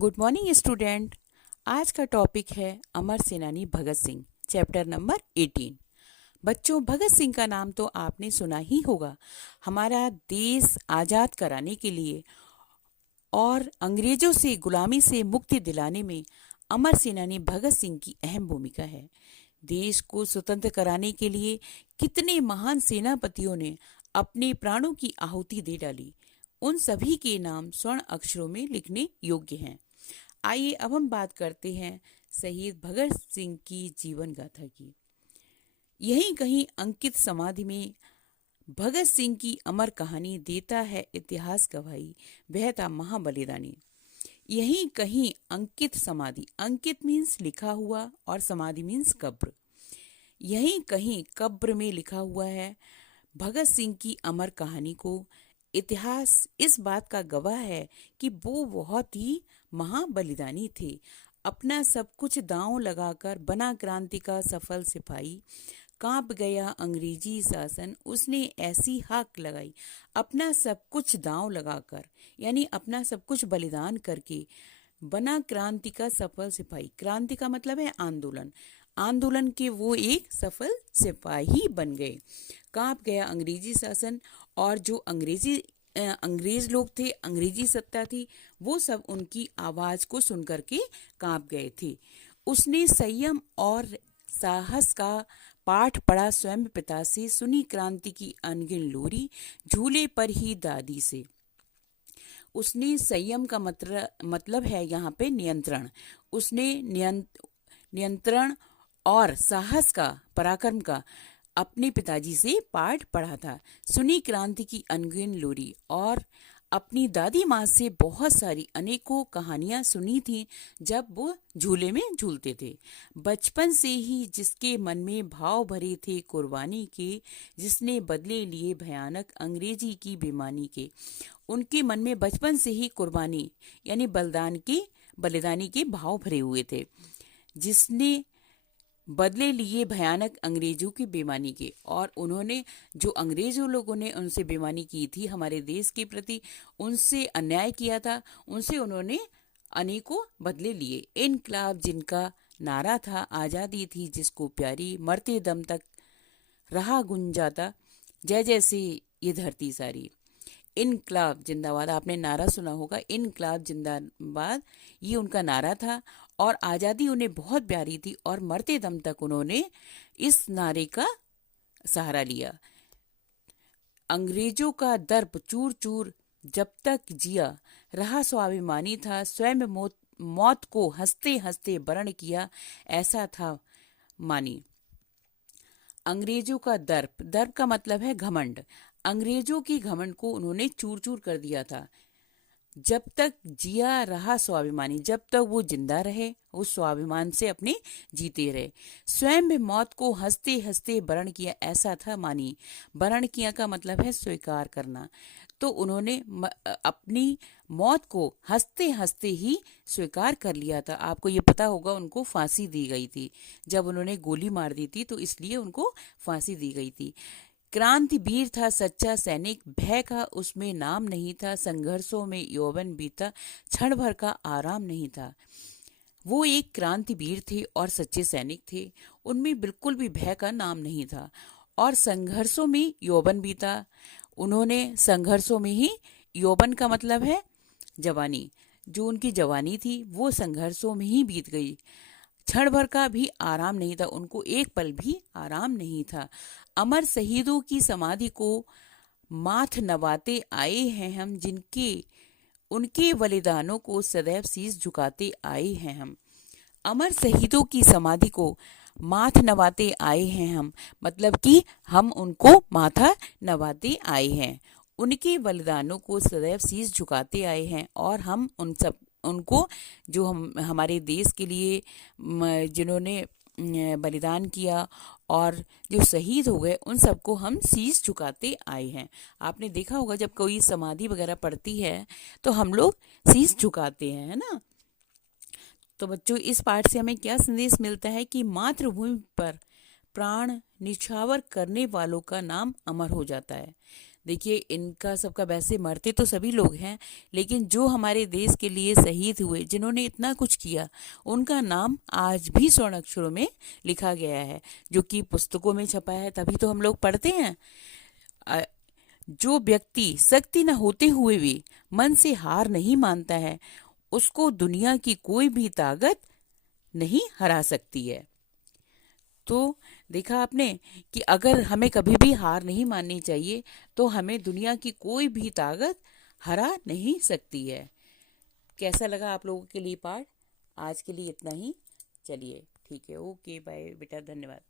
Good morning student. आज का topic है अमर सेनानी भगत सिंह, चैप्टर नंबर 18। बच्चों, भगत सिंह का नाम तो आपने सुना ही होगा। हमारा देश आज़ाद कराने के लिए और अंग्रेजों से गुलामी से मुक्ति दिलाने में अमर सेनानी भगत सिंह की अहम भूमिका है। देश को स्वतंत्र कराने के लिए कितने महान सेनापतियों ने अपने प्राणों की आहुति दे डाली। उन सभी के नाम स्वर्ण अक्षरों में लिखने योग्य हैं। आइए अब हम बात करते हैं शहीद भगत सिंह की जीवन गाथा की। यहीं कहीं अंकित समाधि में भगत सिंह की अमर कहानी देता है इतिहास गवाही, वह था महाबलिदानी। यहीं कहीं अंकित समाधि, अंकित मीन्स लिखा हुआ और समाधि मीन्स कब्र। यहीं कहीं कब्र में लिखा हुआ है भगत सिंह की अमर कहानी को। इतिहास इस बात का गवाह है कि वो बहुत ही महाबलिदानी थे। अपना सब कुछ दांव लगाकर बना क्रांति का सफल सिपाही, कांप गया अंग्रेजी शासन, उसने ऐसी हाक लगाई। अपना सब कुछ दांव लगाकर यानी अपना सब कुछ बलिदान करके बना क्रांति का सफल सिपाही। क्रांति का मतलब है आंदोलन। आंदोलन के वो एक सफल सिपाही बन गए। कांप गया अंग्रेजी शासन, और जो अंग्रेज लोग थे, अंग्रेजी सत्ता थी, वो सब उनकी आवाज को सुनकर के कांप गए थे। उसने संयम और साहस का पाठ पढ़ा स्वयं पिता से, सुनी क्रांति की अनगिन लोरी, झूले पर ही दादी से। उसने संयम का मतलब है यहाँ पे नियंत्रण। उसने नियंत्रण और साहस का, पराक्रम का अपने पिताजी से पाठ पढ़ा था। सुनी क्रांति की अनगिन लोरी, और अपनी दादी माँ से बहुत सारी अनेकों कहानियां सुनी थी जब वो झूले में झूलते थे। बचपन से ही जिसके मन में भाव भरे थे कुर्बानी के, जिसने बदले लिए भयानक अंग्रेजी की बेईमानी के। उनके मन में बचपन से ही कुर्बानी यानी बलिदानी के भाव भरे हुए थे, जिसने बदले लिए भयानक अंग्रेजों की बेईमानी के। और उन्होंने, जो अंग्रेजों लोगों ने उनसे बेईमानी की थी हमारे देश के प्रति, उनसे अन्याय किया था, उनसे उन्होंने अनेकों बदले लिए। इनकलाब जिनका नारा था, आज़ादी थी जिसको प्यारी, मरते दम तक रहा गुंजाता, जय जय से ये धरती सारी। इनकलाब जिंदाबाद, आपने नारा सुना होगा, इनकलाब जिंदाबाद, ये उनका नारा था। और आज़ादी उन्हें बहुत प्यारी थी और मरते दम तक उन्होंने इस नारे का सहारा लिया। अंग्रेजों का दर्प चूर चूर जब तक जिया, रहा स्वाभिमानी था, स्वयं मौत को हंसते हंसते वरण किया, ऐसा था मानी। अंग्रेजों का दर्प का मतलब है घमंड। अंग्रेजों की घमंड को उन्होंने चूर चूर कर दिया था। जब तक जिया रहा स्वाभिमानी, जब तक वो जिंदा रहे, उस स्वाभिमान से अपने जीते रहे। स्वयं भी मौत को हंसते हंसते वरण किया, ऐसा था मानी। वरण किया का मतलब है स्वीकार करना। तो उन्होंने अपनी मौत को हंसते हंसते ही स्वीकार कर लिया था। आपको ये पता होगा, उनको फांसी दी गई थी जब उन्होंने गोली मार दी थी, तो इसलिए उनको फांसी दी गई थी। क्रांति वीर था सच्चा सैनिक, भय का उसमें नाम नहीं था, संघर्षों में यौवन बीता, क्षण भर का आराम नहीं था। वो एक क्रांति वीर थे और सच्चे सैनिक थे, उनमें बिल्कुल भी भय का नाम नहीं था। और संघर्षों में यौवन बीता, उन्होंने संघर्षों में ही, यौवन का मतलब है जवानी, जो उनकी जवानी थी वो संघर्षों में ही बीत गई। क्षण भर का भी आराम नहीं था, उनको एक पल भी आराम नहीं था। अमर शहीदों की समाधि को माथ नवाते आए हैं हम, जिनके उनके बलिदानों को सदैव शीश झुकाते आए हैं हम। अमर शहीदों की समाधि को माथ नवाते आए हैं हम, मतलब कि हम उनको माथा नवाते आए हैं, उनके बलिदानों को सदैव शीश झुकाते आए हैं। और हम उनको, जो हमारे देश के लिए जिन्होंने बलिदान किया और जो शहीद हो गए, उन सबको हम शीश झुकाते आए हैं। आपने देखा होगा, जब कोई समाधि वगैरह पड़ती है तो हम लोग शीश झुकाते हैं, है ना। तो बच्चों, इस पाठ से हमें क्या संदेश मिलता है कि मातृभूमि पर प्राण निछावर करने वालों का नाम अमर हो जाता है। देखिए, इनका सबका वैसे मरते तो सभी लोग हैं, लेकिन जो हमारे देश के लिए शहीद हुए, जिन्होंने इतना कुछ किया, उनका नाम आज भी स्वर्ण अक्षरों में लिखा गया है, जो कि पुस्तकों में छपा है, तभी तो हम लोग पढ़ते हैं। अ, जो व्यक्ति शक्ति न होते हुए भी मन से हार नहीं मानता है, उसको दुनिया की कोई भी ताकत नहीं हरा सकती है। तो देखा आपने कि अगर हमें कभी भी हार नहीं माननी चाहिए, तो हमें दुनिया की कोई भी ताकत हरा नहीं सकती है। कैसा लगा आप लोगों के लिए पाठ? आज के लिए इतना ही। चलिए, ठीक है, ओके, बाय बेटा, धन्यवाद।